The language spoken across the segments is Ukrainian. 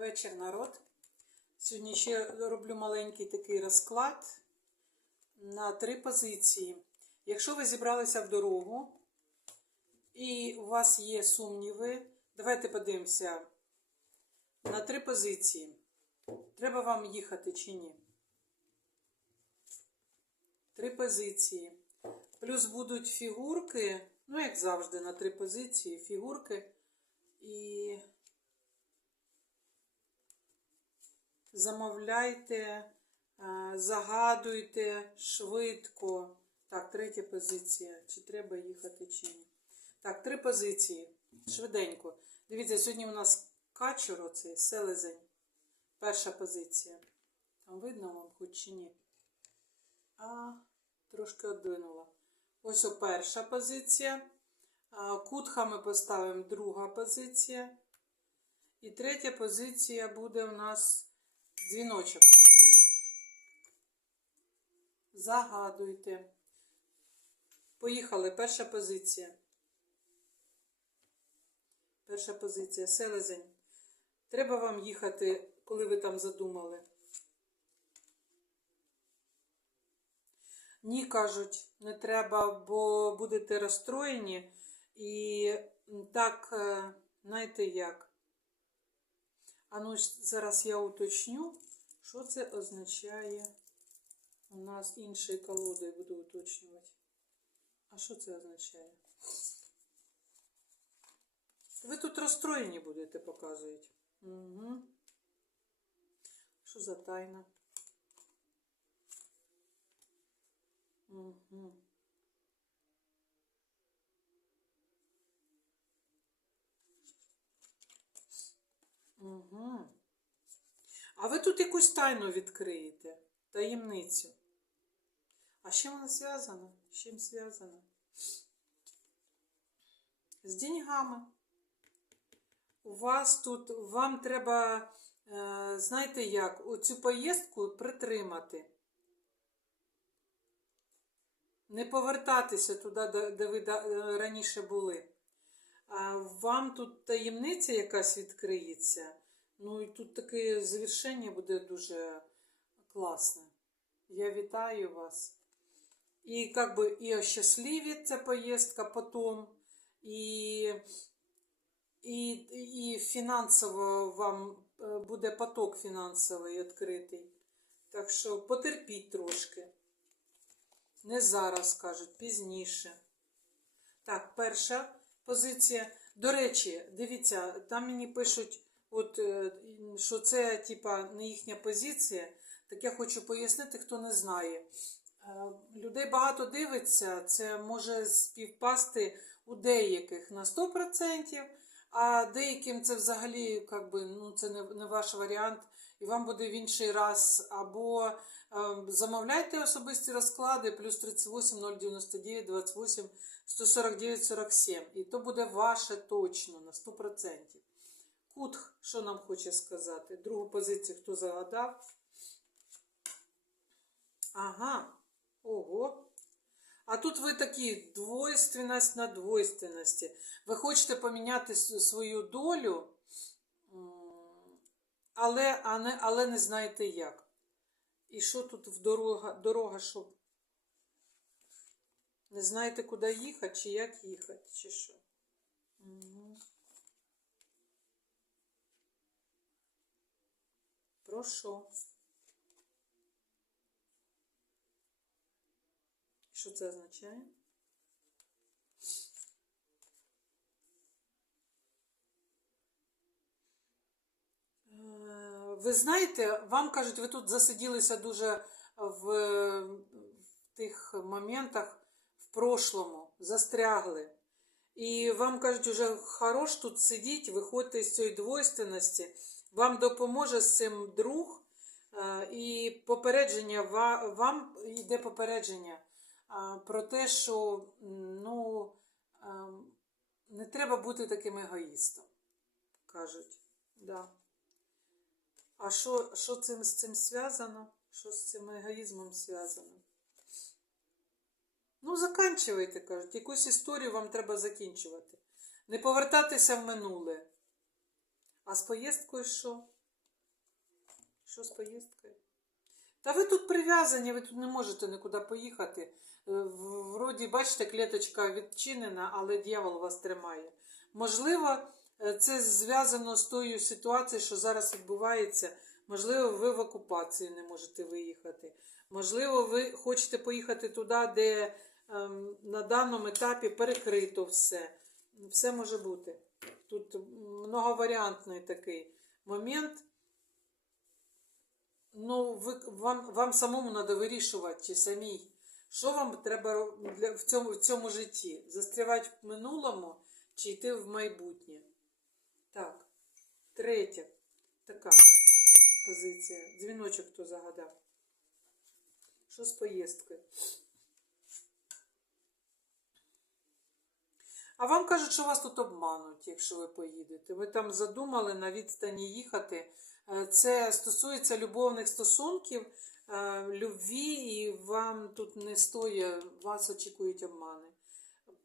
вечір, народ. Сьогодні ще роблю маленький такий розклад на три позиції. Якщо ви зібралися в дорогу і у вас є сумніви, давайте подивимося на три позиції. Треба вам їхати чи ні? Три позиції. Плюс будуть фігурки, ну, як завжди, на три позиції, фігурки і замовляйте, е, загадуйте швидко. Так, третя позиція. Чи треба їхати, чи ні. Так, три позиції. Швиденько. Дивіться, сьогодні у нас качур оцей, селезень. Перша позиція. Там видно вам хоч чи ні? А, трошки одвинула. Ось о перша позиція. Кутха ми поставимо друга позиція. І третя позиція буде у нас дзвіночок. Загадуйте. Поїхали. Перша позиція. Перша позиція. Селезень. Треба вам їхати, коли ви там задумали. Ні, кажуть, не треба, бо будете розстроєні. І так, е, знаєте як. А ну, зараз я уточню, що це означає. У нас іншою колодою буду уточнювати. А що це означає? Ви тут розстроєні будете, показують. Угу. Що за тайна? Угу. Угу. А ви тут якусь тайну відкриєте, таємницю. А з чим вона зв'язана? З чим зв'язана? З деньгами. У вас тут, вам треба, е, знаєте як, оцю поїздку притримати. Не повертатися туди, де, ви е, раніше були. Вам тут таємниця якась відкриється. Ну і тут таке завершення буде дуже класне. Я вітаю вас. І как бы і осчастливить ця поїздка потом, і, і, і фінансово вам е, буде поток фінансовий відкритий. Так що потерпіть трошки. Не зараз, кажуть, пізніше. Так, перша позиція. До речі, дивіться, там мені пишуть, от, е, що це типа не їхня позиція. Так я хочу пояснити, хто не знає. Е, Людей багато дивиться, це може співпасти у деяких на 100%, а деяким це взагалі би, ну, це не, не ваш варіант, і вам буде в інший раз. Або е, замовляйте особисті розклади плюс 38 099 28 149 47. І то буде ваше точно на 100%. Кутх, що нам хоче сказати? Другу позицію хто загадав? Ага. Ого. А тут ви такі двойственність на двойственності. Ви хочете поміняти свою долю, але, а не, але не знаєте як. І що тут в дорога, дорога, що? Не знаєте, куди їхати, чи як їхати, чи що? Угу. Про що? Що це означає? Ви знаєте, вам кажуть, ви тут засиділися дуже в, в тих моментах в прошлому, застрягли. І вам кажуть, уже хорош тут сидіть, виходьте з цієї двойственності. Вам допоможе з цим друг. е, І попередження вам йде попередження про те, що ну, ем, не треба бути таким егоїстом, кажуть. Да. А що, що цим, з цим зв'язано? Що з цим егоїзмом зв'язано? Ну, заканчивайте, кажуть. Якусь історію вам треба закінчувати. Не повертатися в минуле. А з поїздкою що? Що з поїздкою? Та ви тут прив'язані, ви тут не можете нікуди поїхати. Е, Вроді, бачите, клеточка відчинена, але дьявол вас тримає. Можливо, це зв'язано з тою ситуацією, що зараз відбувається. Можливо, ви в окупації не можете виїхати. Можливо, ви хочете поїхати туди, де ем, на даному етапі перекрито все. Все може бути. Тут многоваріантний такий момент. Ну, ви, вам, вам самому треба вирішувати, чи самій, що вам треба для, в, цьому, в цьому житті? Застрявати в минулому чи йти в майбутнє? Так, третя така позиція. Дзвіночок хто загадав. Що з поїздкою? А вам кажуть, що вас тут обмануть, якщо ви поїдете. Ви там задумали на відстані їхати. Е, Це стосується любовних стосунків, е, любві, і вам тут не стоїть, вас очікують обмани.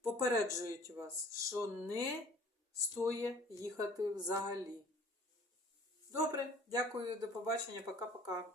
Попереджують вас, що не стоїть їхати взагалі. Добре, дякую, до побачення, пока-пока.